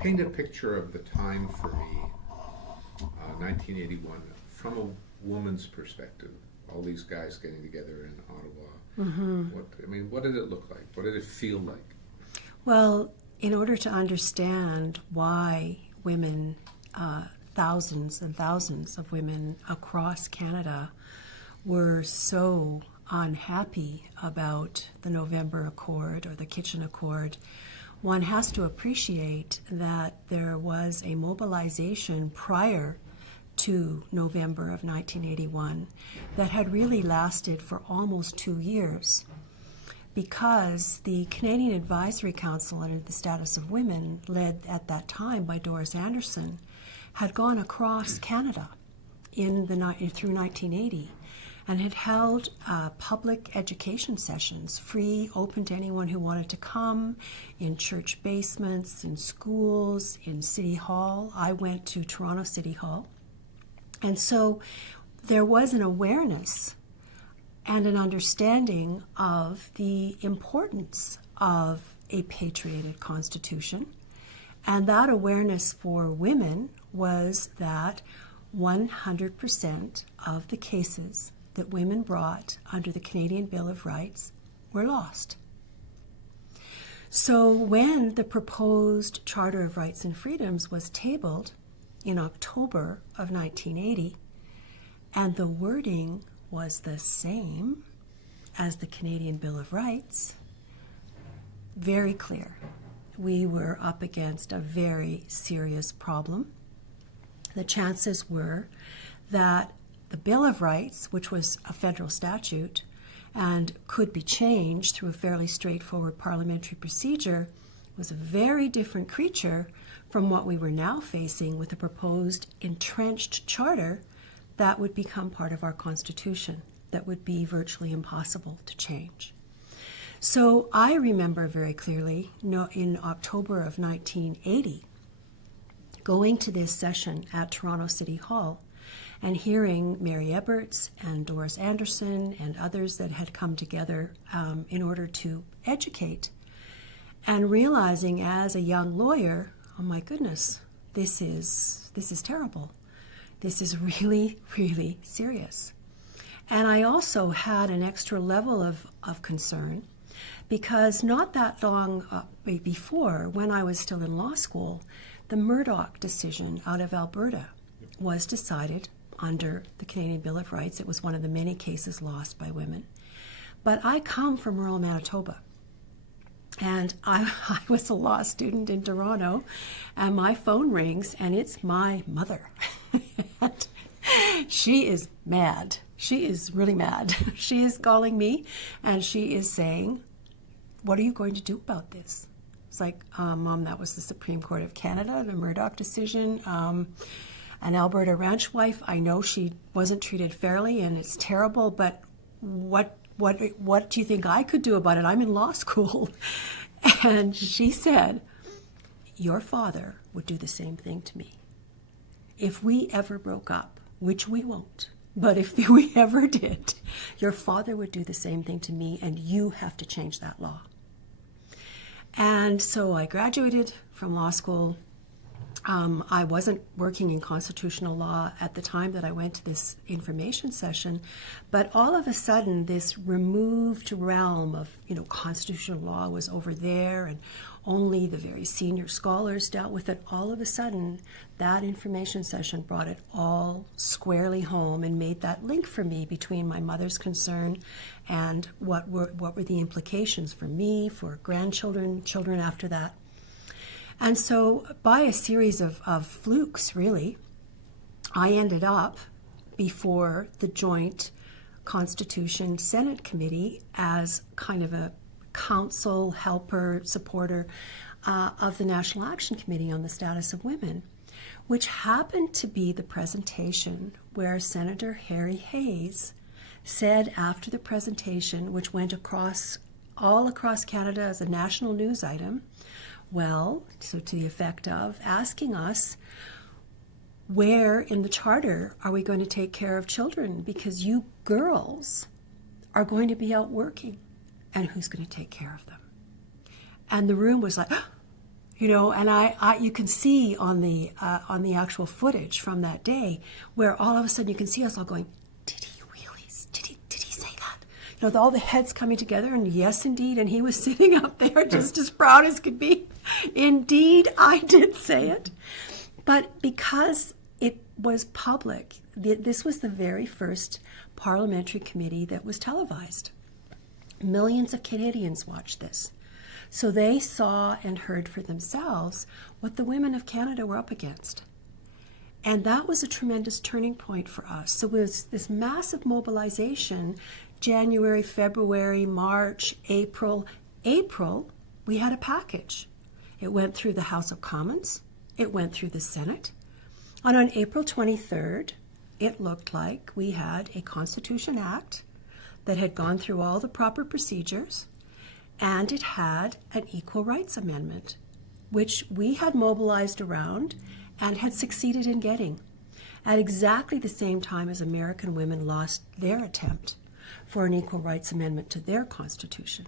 paint a picture of the time for me, 1981, from a woman's perspective. All these guys getting together in Ottawa. What did it look like? What did it feel like? Well, in order to understand why women, thousands and thousands of women across Canada, were so unhappy about the November Accord or the Kitchen Accord, one has to appreciate that there was a mobilization prior to November of 1981 that had really lasted for almost 2 years, because the Canadian Advisory Council under the Status of Women, led at that time by Doris Anderson, had gone across Canada through 1980 and had held public education sessions, free, open to anyone who wanted to come, in church basements, in schools, in City Hall. I went to Toronto City Hall. And so there was an awareness and an understanding of the importance of a patriotic constitution. And that awareness for women was that 100% of the cases that women brought under the Canadian Bill of Rights were lost. So when the proposed Charter of Rights and Freedoms was tabled in October of 1980, and the wording was the same as the Canadian Bill of Rights, very clear. We were up against a very serious problem. The chances were that the Bill of Rights, which was a federal statute and could be changed through a fairly straightforward parliamentary procedure, was a very different creature from what we were now facing with a proposed entrenched charter that would become part of our Constitution, that would be virtually impossible to change. So I remember very clearly in October of 1980 going to this session at Toronto City Hall and hearing Mary Eberts and Doris Anderson and others that had come together in order to educate, and realizing as a young lawyer, oh my goodness, this is terrible. This is really, really serious. And I also had an extra level of concern, because not that long before, when I was still in law school, the Murdoch decision out of Alberta was decided under the Canadian Bill of Rights. It was one of the many cases lost by women. But I come from rural Manitoba, and I was a law student in Toronto, and my phone rings, and it's my mother. And she is mad. She is really mad. She is calling me, and she is saying, "What are you going to do about this?" It's like, Mom, that was the Supreme Court of Canada, the Murdoch decision. An Alberta ranch wife, I know she wasn't treated fairly, and it's terrible, but what do you think I could do about it? I'm in law school. And she said, your father would do the same thing to me. If we ever broke up, which we won't, but if we ever did, your father would do the same thing to me, and you have to change that law. And so I graduated from law school. I wasn't working in constitutional law at the time that I went to this information session, but all of a sudden this removed realm of, constitutional law was over there, and only the very senior scholars dealt with it. All of a sudden, that information session brought it all squarely home and made that link for me between my mother's concern and what were the implications for me, for grandchildren, children after that. And so by a series of flukes, really, I ended up before the joint Constitution Senate Committee as kind of a counsel, helper, supporter of the National Action Committee on the Status of Women, which happened to be the presentation where Senator Harry Hayes said after the presentation, which went all across Canada as a national news item, so to the effect of asking us, where in the Charter are we going to take care of children? Because you girls are going to be out working, and who's going to take care of them? And the room was like, You know, and I you can see on the actual footage from that day where all of a sudden you can see us all going, did he say that? You know, with all the heads coming together, and yes, indeed, and he was sitting up there just as proud as could be. Indeed, I did say it. But because it was public, this was the very first parliamentary committee that was televised. Millions of Canadians watched this. So they saw and heard for themselves what the women of Canada were up against. And that was a tremendous turning point for us. So it was this massive mobilization, January, February, March, April. April, we had a package. It went through the House of Commons. It went through the Senate. And on April 23rd, it looked like we had a Constitution Act that had gone through all the proper procedures, and it had an Equal Rights Amendment, which we had mobilized around and had succeeded in getting at exactly the same time as American women lost their attempt for an Equal Rights Amendment to their Constitution.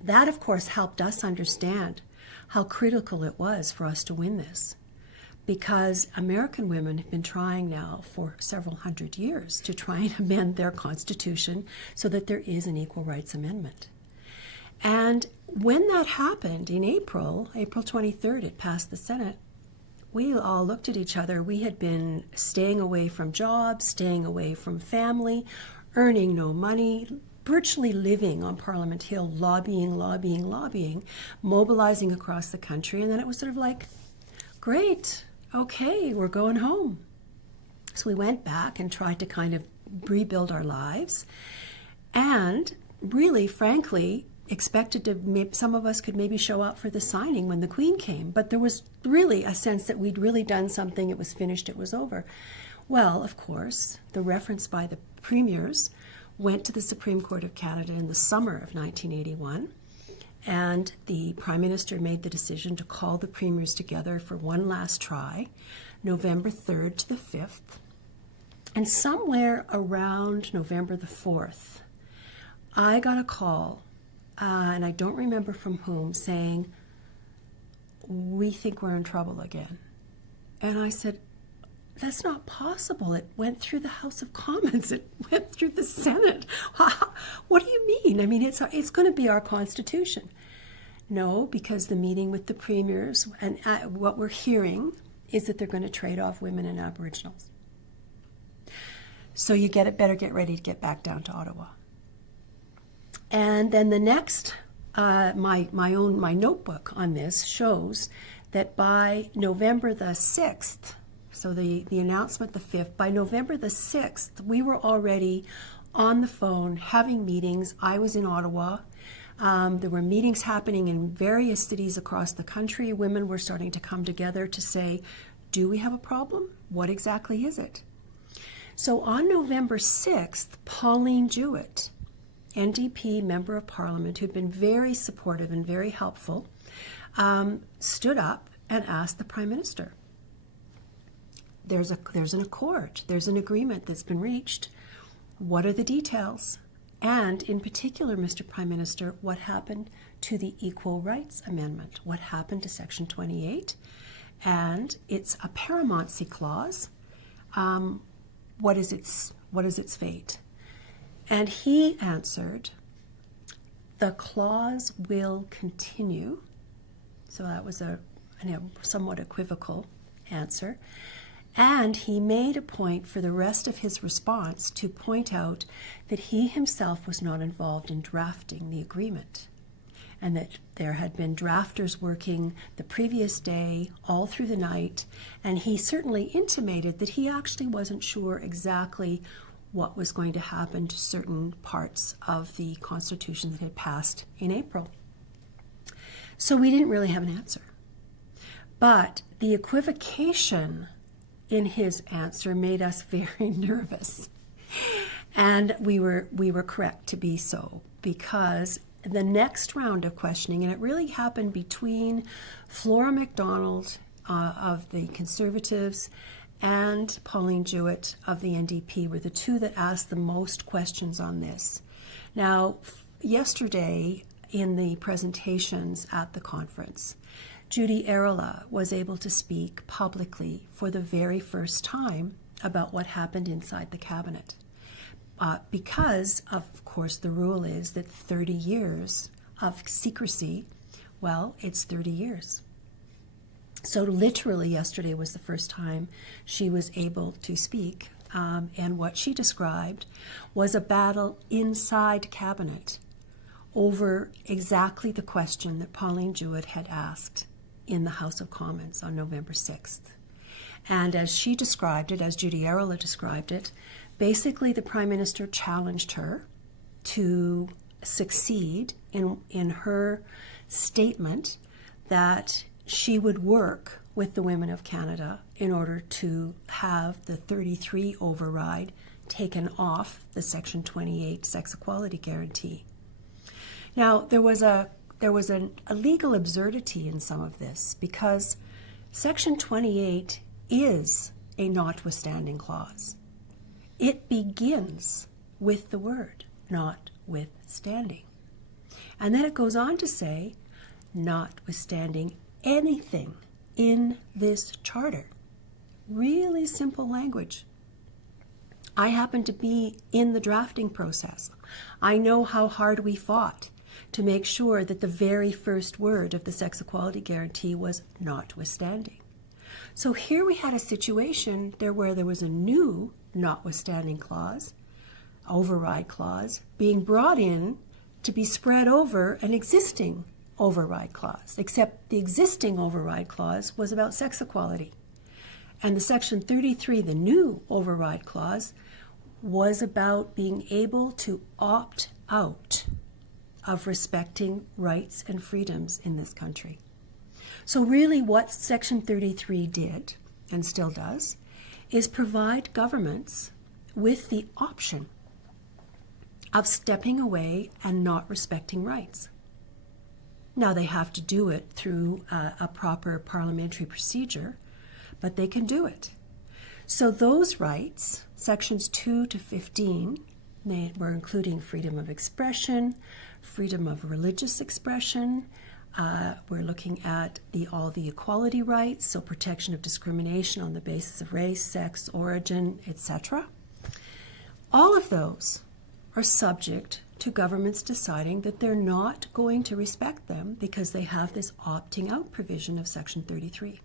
That, of course, helped us understand how critical it was for us to win this, because American women have been trying now for several hundred years to try and amend their Constitution so that there is an Equal Rights Amendment. And when that happened in April 23rd, it passed the Senate, we all looked at each other. We had been staying away from jobs, staying away from family, earning no money, virtually living on Parliament Hill, lobbying, mobilizing across the country. And then it was sort of like, great, okay, we're going home. So we went back and tried to kind of rebuild our lives. And really, frankly, expected to, some of us could maybe show up for the signing when the Queen came, but there was really a sense that we'd really done something, it was finished, it was over. Well, of course, the reference by the premiers went to the Supreme Court of Canada in the summer of 1981, and the Prime Minister made the decision to call the premiers together for one last try, November 3rd to the 5th, and somewhere around November the 4th, I got a call and I don't remember from whom, saying, we think we're in trouble again. And I said, that's not possible. It went through the House of Commons. It went through the Senate. What do you mean? I mean, it's going to be our Constitution. No, because the meeting with the premiers, and what we're hearing is that they're going to trade off women and Aboriginals. So you better get ready to get back down to Ottawa. And then the next, my notebook on this shows that by November the 6th, so the announcement the 5th, by November the 6th, we were already on the phone having meetings. I was in Ottawa. There were meetings happening in various cities across the country. Women were starting to come together to say, do we have a problem? What exactly is it? So on November 6th, Pauline Jewett, NDP Member of Parliament, who'd been very supportive and very helpful, stood up and asked the Prime Minister, there's an accord, there's an agreement that's been reached. What are the details? And in particular, Mr. Prime Minister, what happened to the Equal Rights Amendment? What happened to Section 28? And it's a paramountcy clause. What is its fate? And he answered, the clause will continue. So that was a somewhat equivocal answer. And he made a point for the rest of his response to point out that he himself was not involved in drafting the agreement, and that there had been drafters working the previous day, all through the night, and he certainly intimated that he actually wasn't sure exactly what was going to happen to certain parts of the Constitution that had passed in April. So we didn't really have an answer. But the equivocation in his answer made us very nervous. And we were correct to be so, because the next round of questioning, and it really happened between Flora MacDonald of the Conservatives and Pauline Jewett of the NDP, were the two that asked the most questions on this. Now, yesterday in the presentations at the conference, Judy Arola was able to speak publicly for the very first time about what happened inside the cabinet. Because, of course, the rule is that 30 years of secrecy, well, it's 30 years. So literally yesterday was the first time she was able to speak, and what she described was a battle inside cabinet over exactly the question that Pauline Jewett had asked in the House of Commons on November 6th. And as she described it, as Judy Arola described it, basically the Prime Minister challenged her to succeed in her statement that she would work with the women of Canada in order to have the 33 override taken off the Section 28 sex equality guarantee. Now, there was a legal absurdity in some of this because Section 28 is a notwithstanding clause. It begins with the word notwithstanding. And then it goes on to say, notwithstanding anything in this charter. Really simple language. I happen to be in the drafting process. I know how hard we fought to make sure that the very first word of the sex equality guarantee was notwithstanding. So here we had a situation there where there was a new notwithstanding clause, override clause, being brought in to be spread over an existing override clause, except the existing override clause was about sex equality. And the Section 33, the new override clause, was about being able to opt out of respecting rights and freedoms in this country. So really what Section 33 did, and still does, is provide governments with the option of stepping away and not respecting rights. Now, they have to do it through a proper parliamentary procedure, but they can do it. So those rights, Sections 2 to 15, they were including freedom of expression, freedom of religious expression. We're looking at all the equality rights, so protection of discrimination on the basis of race, sex, origin, etc. All of those are subject to governments deciding that they're not going to respect them because they have this opting out provision of Section 33.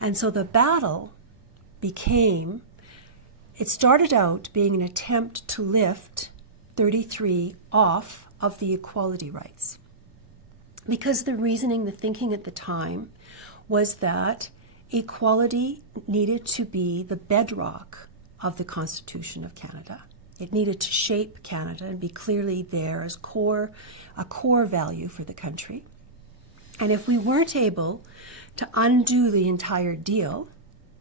And so the battle it started out being an attempt to lift 33 off of the equality rights. Because the reasoning, the thinking at the time was that equality needed to be the bedrock of the Constitution of Canada. It needed to shape Canada and be clearly there as a core value for the country. And if we weren't able to undo the entire deal,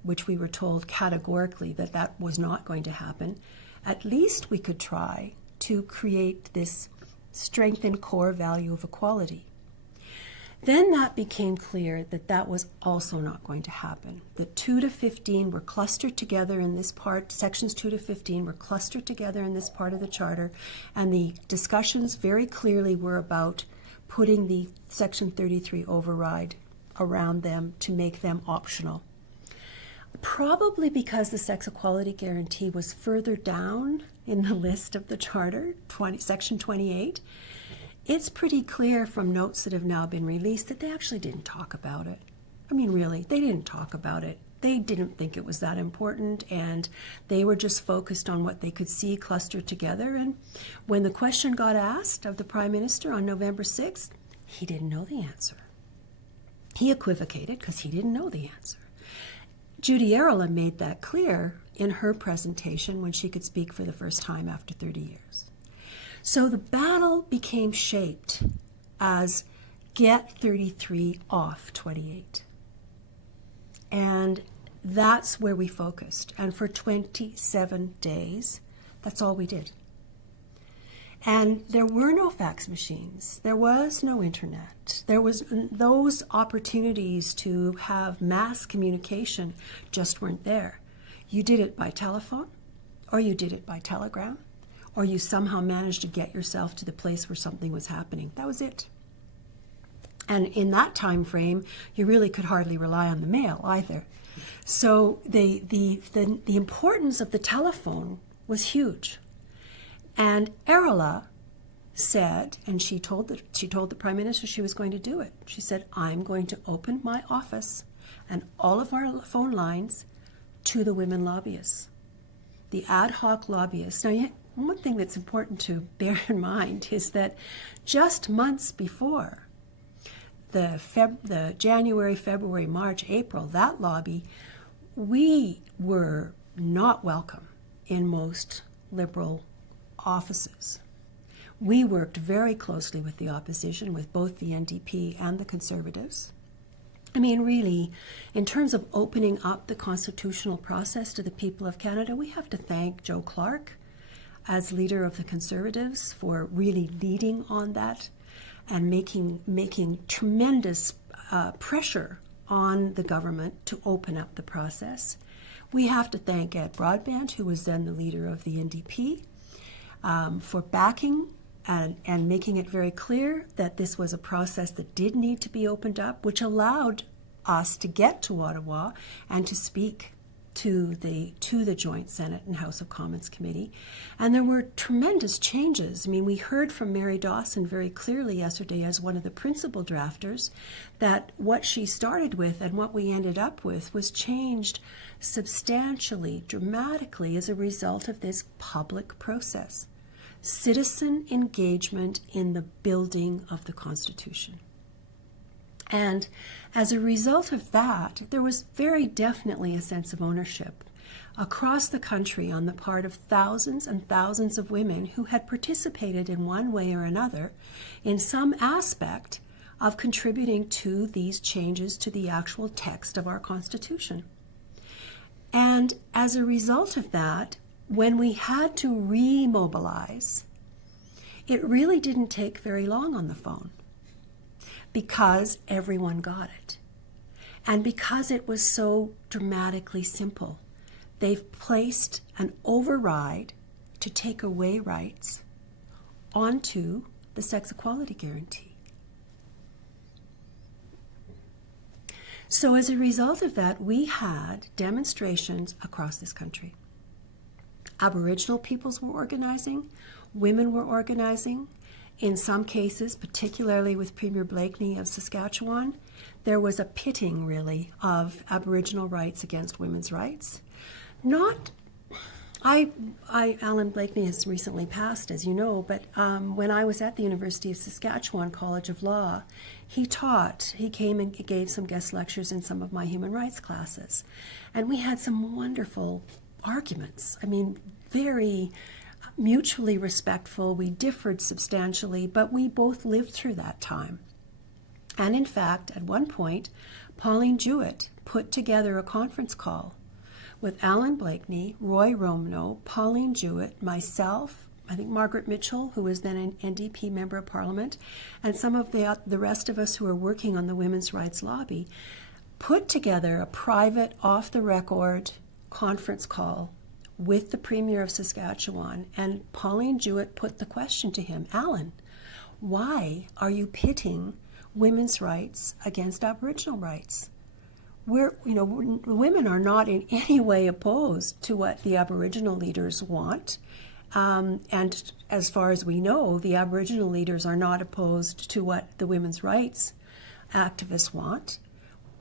which we were told categorically that that was not going to happen, at least we could try to create this strengthened core value of equality. Then that became clear that that was also not going to happen. The 2 to 15 were clustered together in this part, sections 2 to 15 were clustered together in this part of the charter, and the discussions very clearly were about putting the Section 33 override around them to make them optional. Probably because the sex equality guarantee was further down in the list of the charter, Section 28, it's pretty clear from notes that have now been released that they actually didn't talk about it. I mean, really, they didn't talk about it. They didn't think it was that important, and they were just focused on what they could see clustered together. And when the question got asked of the Prime Minister on November 6th, he didn't know the answer. He equivocated because he didn't know the answer. Judy Arola made that clear in her presentation when she could speak for the first time after 30 years. So the battle became shaped as get 33 off 28. And that's where we focused. And for 27 days, that's all we did. And there were no fax machines. There was no internet. There was those opportunities to have mass communication just weren't there. You did it by telephone, or you did it by telegram, or you somehow managed to get yourself to the place where something was happening. That was it. And in that time frame, you really could hardly rely on the mail either. So the importance of the telephone was huge. And Erla said, and she told the Prime Minister she was going to do it. She said, I'm going to open my office and all of our phone lines to the women lobbyists, the ad hoc lobbyists. Now, one thing that's important to bear in mind is that just months before, the January, February, March, April, that lobby, we were not welcome in most Liberal offices. We worked very closely with the opposition, with both the NDP and the Conservatives. I mean, really, in terms of opening up the constitutional process to the people of Canada, we have to thank Joe Clark as leader of the Conservatives for really leading on that and making tremendous pressure on the government to open up the process. We have to thank Ed Broadbent, who was then the leader of the NDP, for backing and making it very clear that this was a process that did need to be opened up, which allowed us to get to Ottawa and to speak to the Joint Senate and House of Commons Committee. And there were tremendous changes. I mean, we heard from Mary Dawson very clearly yesterday as one of the principal drafters that what she started with and what we ended up with was changed substantially, dramatically as a result of this public process. Citizen engagement in the building of the Constitution. And as a result of that, there was very definitely a sense of ownership across the country on the part of thousands and thousands of women who had participated in one way or another in some aspect of contributing to these changes to the actual text of our Constitution. And as a result of that, when we had to remobilize, it really didn't take very long on the phone because everyone got it. And because it was so dramatically simple, they've placed an override to take away rights onto the sex equality guarantee. So as a result of that, we had demonstrations across this country. Aboriginal peoples were organizing, women were organizing. In some cases, particularly with Premier Blakeney of Saskatchewan, there was a pitting, really, of Aboriginal rights against women's rights. Alan Blakeney has recently passed, as you know, but when I was at the University of Saskatchewan College of Law, he came and gave some guest lectures in some of my human rights classes. And we had some wonderful arguments. I mean, very mutually respectful. We differed substantially, but we both lived through that time. And in fact, at one point, Pauline Jewett put together a conference call with Alan Blakeney, Roy Romano, Pauline Jewett, myself, I think Margaret Mitchell, who was then an NDP member of Parliament, and some of the rest of us who were working on the women's rights lobby, put together a private, off-the-record conference call with the Premier of Saskatchewan, and Pauline Jewett put the question to him, Alan, why are you pitting women's rights against Aboriginal rights? Women are not in any way opposed to what the Aboriginal leaders want. And as far as we know, the Aboriginal leaders are not opposed to what the women's rights activists want.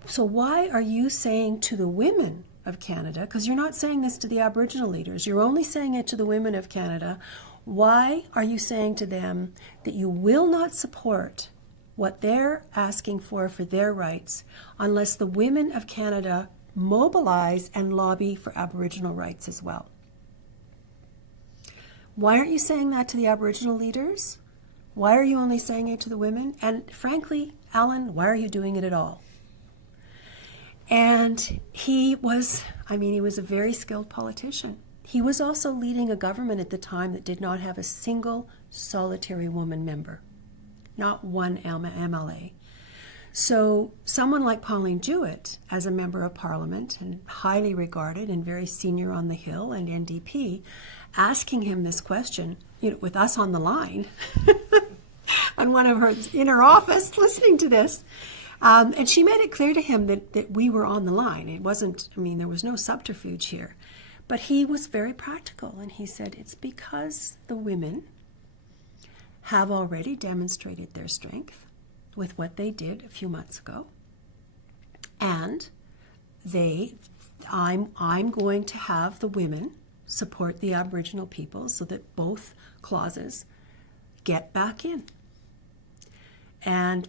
So why are you saying to the women of Canada, because you're not saying this to the Aboriginal leaders, you're only saying it to the women of Canada, why are you saying to them that you will not support what they're asking for their rights unless the women of Canada mobilize and lobby for Aboriginal rights as well? Why aren't you saying that to the Aboriginal leaders? Why are you only saying it to the women? And frankly, Alan, why are you doing it at all? And he was a very skilled politician. He was also leading a government at the time that did not have a single solitary woman member, not one MLA. So someone like Pauline Jewett, as a member of Parliament and highly regarded and very senior on the Hill and NDP, asking him this question, with us on the line, in her office listening to this. And she made it clear to him that we were on the line. It wasn't, there was no subterfuge here. But he was very practical, and he said, it's because the women have already demonstrated their strength with what they did a few months ago. And I'm going to have the women support the Aboriginal people so that both clauses get back in. And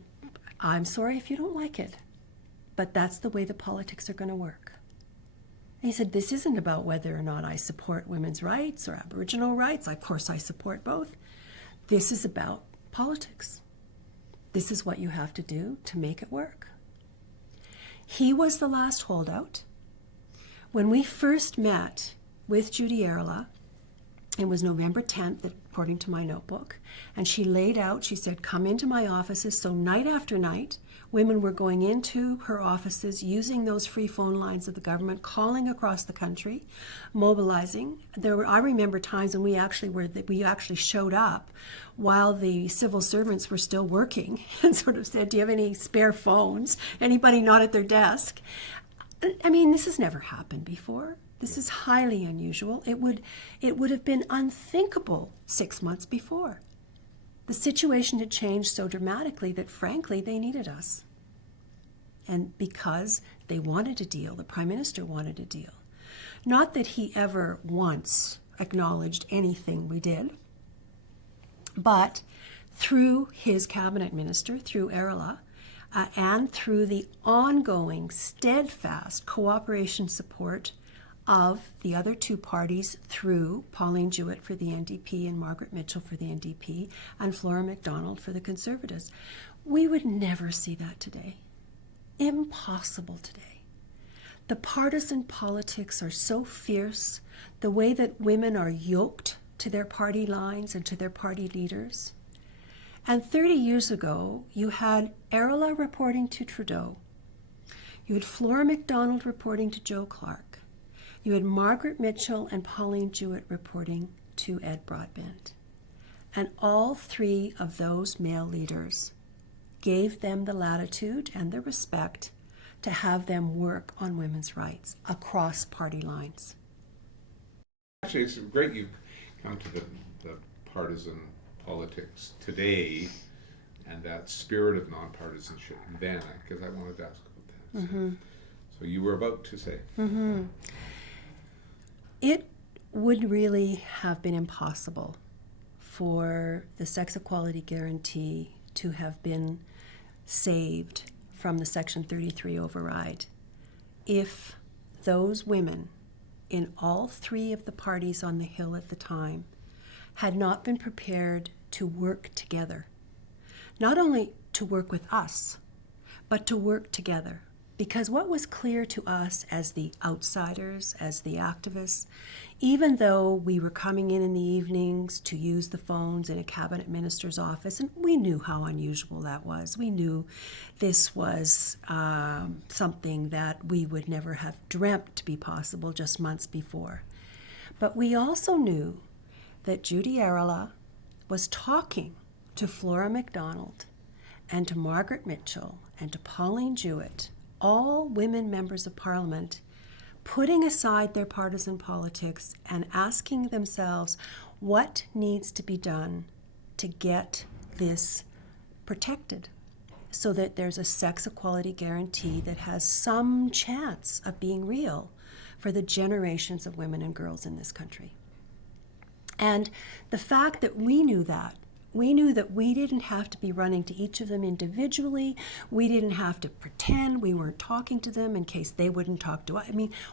I'm sorry if you don't like it, but that's the way the politics are going to work. And he said, this isn't about whether or not I support women's rights or Aboriginal rights. Of course, I support both. This is about politics. This is what you have to do to make it work. He was the last holdout. When we first met with Judy Erla, it was November 10th, according to my notebook, and she laid out, she said, come into my offices. So night after night, women were going into her offices, using those free phone lines of the government, calling across the country, mobilizing. I remember times when we actually showed up while the civil servants were still working and sort of said, do you have any spare phones? Anybody not at their desk? This has never happened before. This is highly unusual. It would have been unthinkable 6 months before. The situation had changed so dramatically that, frankly, they needed us. And because they wanted a deal, the Prime Minister wanted a deal. Not that he ever once acknowledged anything we did, but through his cabinet minister, through Erla, and through the ongoing, steadfast cooperation support of the other two parties, through Pauline Jewett for the NDP and Margaret Mitchell for the NDP and Flora MacDonald for the Conservatives. We would never see that today. Impossible today. The partisan politics are so fierce, the way that women are yoked to their party lines and to their party leaders. And 30 years ago, you had Erla reporting to Trudeau. You had Flora MacDonald reporting to Joe Clark. You had Margaret Mitchell and Pauline Jewett reporting to Ed Broadbent. And all three of those male leaders gave them the latitude and the respect to have them work on women's rights across party lines. Actually, it's great you've come to the partisan politics today and that spirit of nonpartisanship then, because I wanted to ask about that. Mm-hmm. So you were about to say. Mm-hmm. It would really have been impossible for the sex equality guarantee to have been saved from the Section 33 override if those women in all three of the parties on the Hill at the time had not been prepared to work together. Not only to work with us, but to work together. Because what was clear to us as the outsiders, as the activists, even though we were coming in the evenings to use the phones in a cabinet minister's office, and we knew how unusual that was. We knew this was something that we would never have dreamt to be possible just months before. But we also knew that Judy Erla was talking to Flora MacDonald and to Margaret Mitchell and to Pauline Jewett, all women members of Parliament, putting aside their partisan politics and asking themselves what needs to be done to get this protected so that there's a sex equality guarantee that has some chance of being real for the generations of women and girls in this country. And the fact that we knew that we didn't have to be running to each of them individually. We didn't have to pretend we weren't talking to them in case they wouldn't talk to us.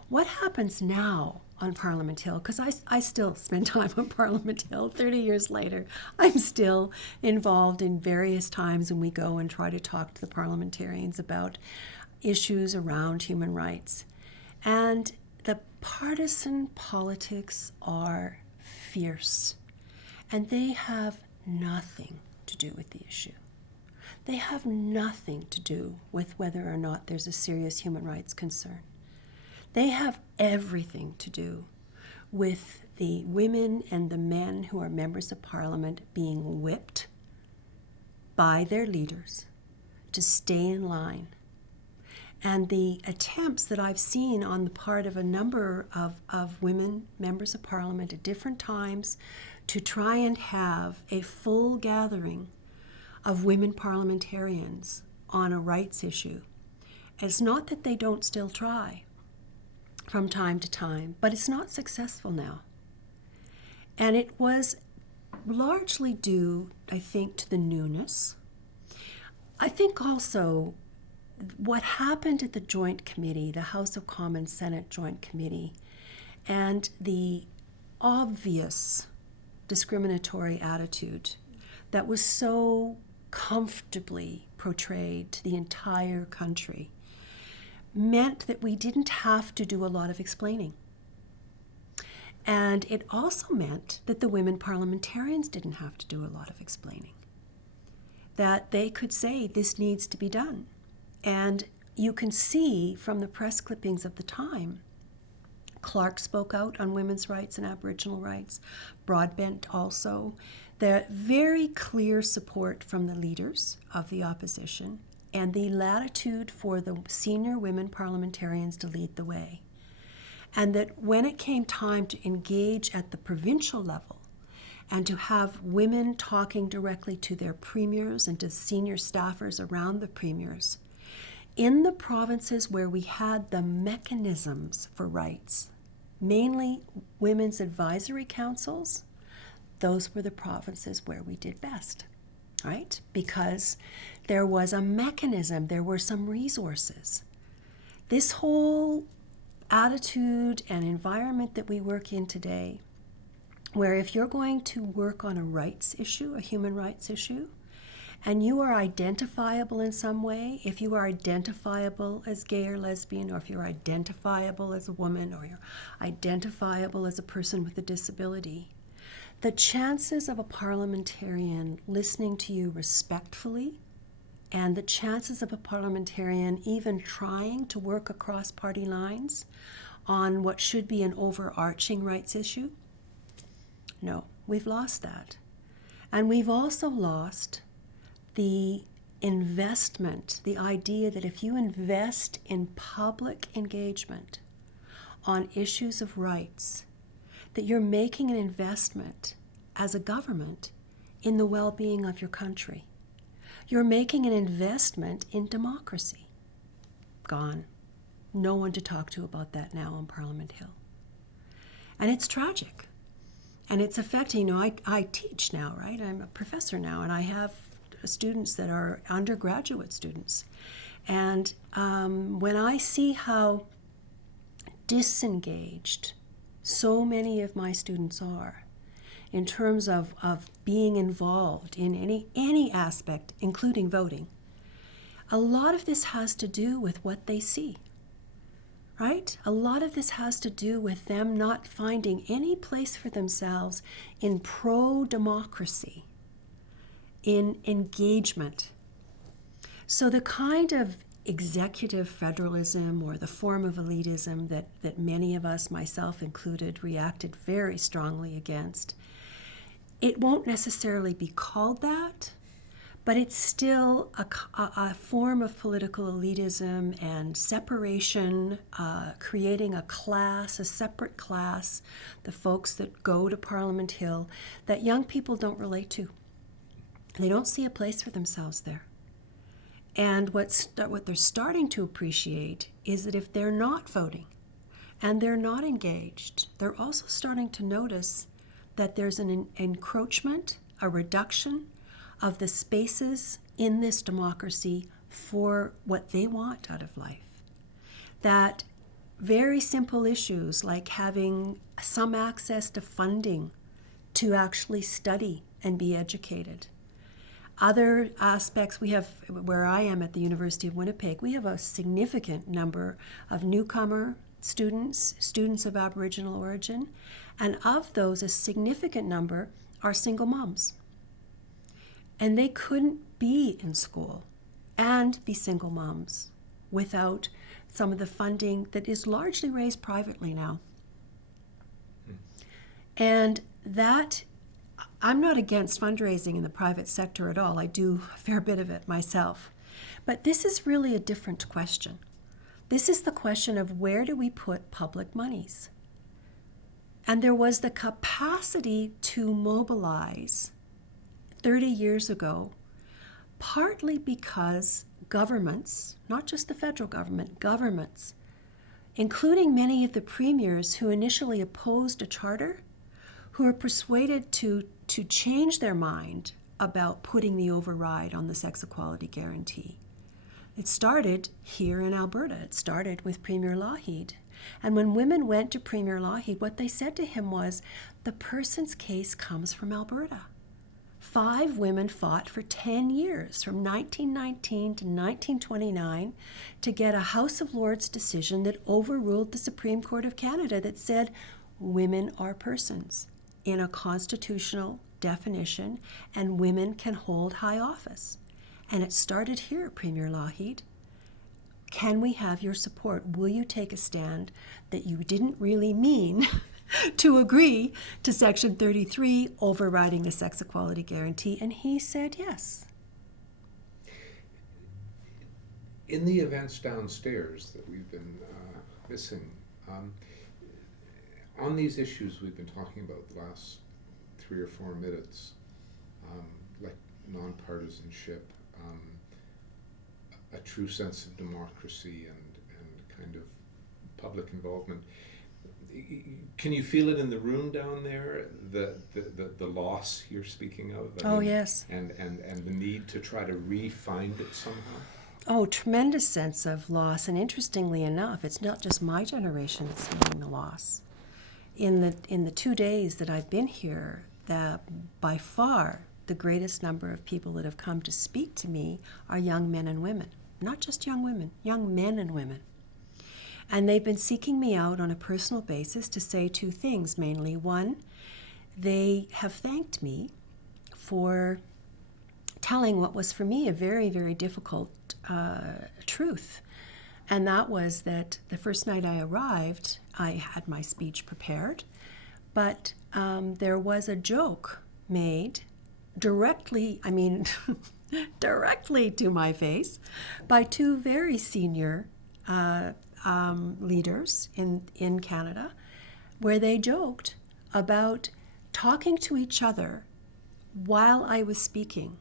What happens now on Parliament Hill? Because I still spend time on Parliament Hill 30 years later. I'm still involved in various times when we go and try to talk to the parliamentarians about issues around human rights. And the partisan politics are fierce. And they have nothing to do with the issue. They have nothing to do with whether or not there's a serious human rights concern. They have everything to do with the women and the men who are members of Parliament being whipped by their leaders to stay in line. And the attempts that I've seen on the part of a number of women members of parliament at different times to try and have a full gathering of women parliamentarians on a rights issue. It's not that they don't still try from time to time, but it's not successful now. And it was largely due, I think, to the newness. I think also what happened at the Joint Committee, the House of Commons Senate Joint Committee, and the obvious discriminatory attitude that was so comfortably portrayed to the entire country meant that we didn't have to do a lot of explaining. And it also meant that the women parliamentarians didn't have to do a lot of explaining. That they could say, this needs to be done. And you can see from the press clippings of the time, Clark spoke out on women's rights and Aboriginal rights, Broadbent also. The very clear support from the leaders of the opposition and the latitude for the senior women parliamentarians to lead the way. And that when it came time to engage at the provincial level and to have women talking directly to their premiers and to senior staffers around the premiers, in the provinces where we had the mechanisms for rights, mainly women's advisory councils, those were the provinces where we did best, right? Because there was a mechanism, there were some resources. This whole attitude and environment that we work in today, where if you're going to work on a rights issue, a human rights issue, and you are identifiable in some way, if you are identifiable as gay or lesbian, or if you're identifiable as a woman, or you're identifiable as a person with a disability, the chances of a parliamentarian listening to you respectfully and the chances of a parliamentarian even trying to work across party lines on what should be an overarching rights issue, no, we've lost that. And we've also lost the investment, the idea that if you invest in public engagement on issues of rights, that you're making an investment as a government in the well-being of your country. You're making an investment in democracy. Gone. No one to talk to about that now on Parliament Hill. And it's tragic. And it's affecting, I teach now, right? I'm a professor now, and I have students that are undergraduate students. And when I see how disengaged so many of my students are in terms of being involved in any aspect, including voting, a lot of this has to do with what they see, right? A lot of this has to do with them not finding any place for themselves in pro-democracy, in engagement. So the kind of executive federalism or the form of elitism that many of us, myself included, reacted very strongly against, it won't necessarily be called that, but it's still a form of political elitism and separation, creating a class, a separate class, the folks that go to Parliament Hill, that young people don't relate to. They don't see a place for themselves there. And what they're starting to appreciate is that if they're not voting and they're not engaged, they're also starting to notice that there's an encroachment, a reduction of the spaces in this democracy for what they want out of life. That very simple issues like having some access to funding to actually study and be educated. Other aspects, we have, where I am at the University of Winnipeg, we have a significant number of newcomer students, students of Aboriginal origin, and of those, a significant number are single moms. And they couldn't be in school and be single moms without some of the funding that is largely raised privately now. And that, I'm not against fundraising in the private sector at all. I do a fair bit of it myself. But this is really a different question. This is the question of where do we put public monies? And there was the capacity to mobilize 30 years ago, partly because governments, not just the federal government, governments, including many of the premiers who initially opposed a charter, who were persuaded to change their mind about putting the override on the sex equality guarantee. It started here in Alberta. It started with Premier Lougheed. And when women went to Premier Lougheed, what they said to him was, the person's case comes from Alberta. 5 women fought for 10 years, from 1919 to 1929, to get a House of Lords decision that overruled the Supreme Court of Canada that said women are persons in a constitutional definition, and women can hold high office. And it started here, Premier Lougheed. Can we have your support? Will you take a stand that you didn't really mean to agree to Section 33 overriding the sex equality guarantee? And he said yes. In the events downstairs that we've been missing, on these issues we've been talking about the last 3 or 4 minutes, like nonpartisanship, a true sense of democracy and kind of public involvement. Can you feel it in the room down there, the loss you're speaking of? I mean, yes. And the need to try to re-find it somehow? Oh, tremendous sense of loss. And interestingly enough, it's not just my generation that's feeling the loss. In the 2 days that I've been here, that by far the greatest number of people that have come to speak to me are young men and women. Not just young women, young men and women. And they've been seeking me out on a personal basis to say 2 things mainly. One, they have thanked me for telling what was for me a very, very difficult truth. And that was that the first night I arrived, I had my speech prepared, but there was a joke made directly to my face by 2 very senior leaders in Canada, where they joked about talking to each other while I was speaking,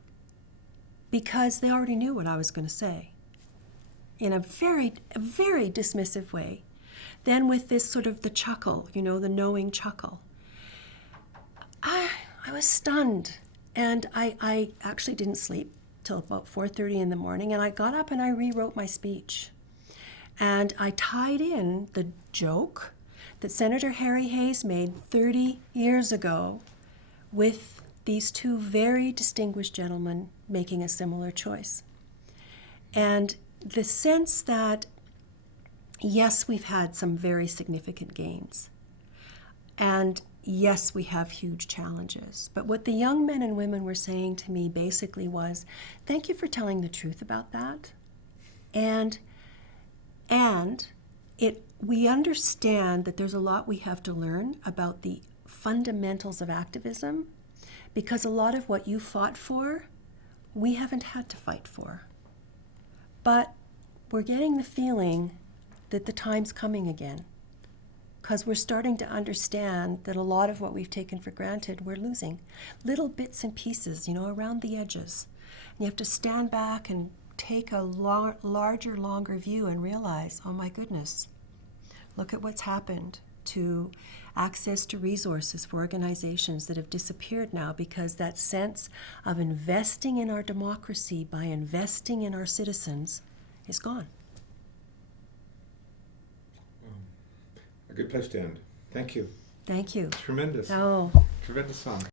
because they already knew what I was going to say in a very dismissive way. Then with this sort of the chuckle, the knowing chuckle. I was stunned, and I actually didn't sleep till about 4:30 in the morning, and I got up and I rewrote my speech. And I tied in the joke that Senator Harry Hayes made 30 years ago with these 2 very distinguished gentlemen making a similar choice. And the sense that, yes, we've had some very significant gains. And yes, we have huge challenges. But what the young men and women were saying to me basically was, thank you for telling the truth about that. And we understand that there's a lot we have to learn about the fundamentals of activism, because a lot of what you fought for, we haven't had to fight for. But we're getting the feeling that the time's coming again, because we're starting to understand that a lot of what we've taken for granted, we're losing. Little bits and pieces, around the edges. And you have to stand back and take a larger, longer view and realize, oh my goodness, look at what's happened to access to resources for organizations that have disappeared now, because that sense of investing in our democracy by investing in our citizens is gone. A good place to end. Thank you. Thank you. Tremendous. Oh. Tremendous song.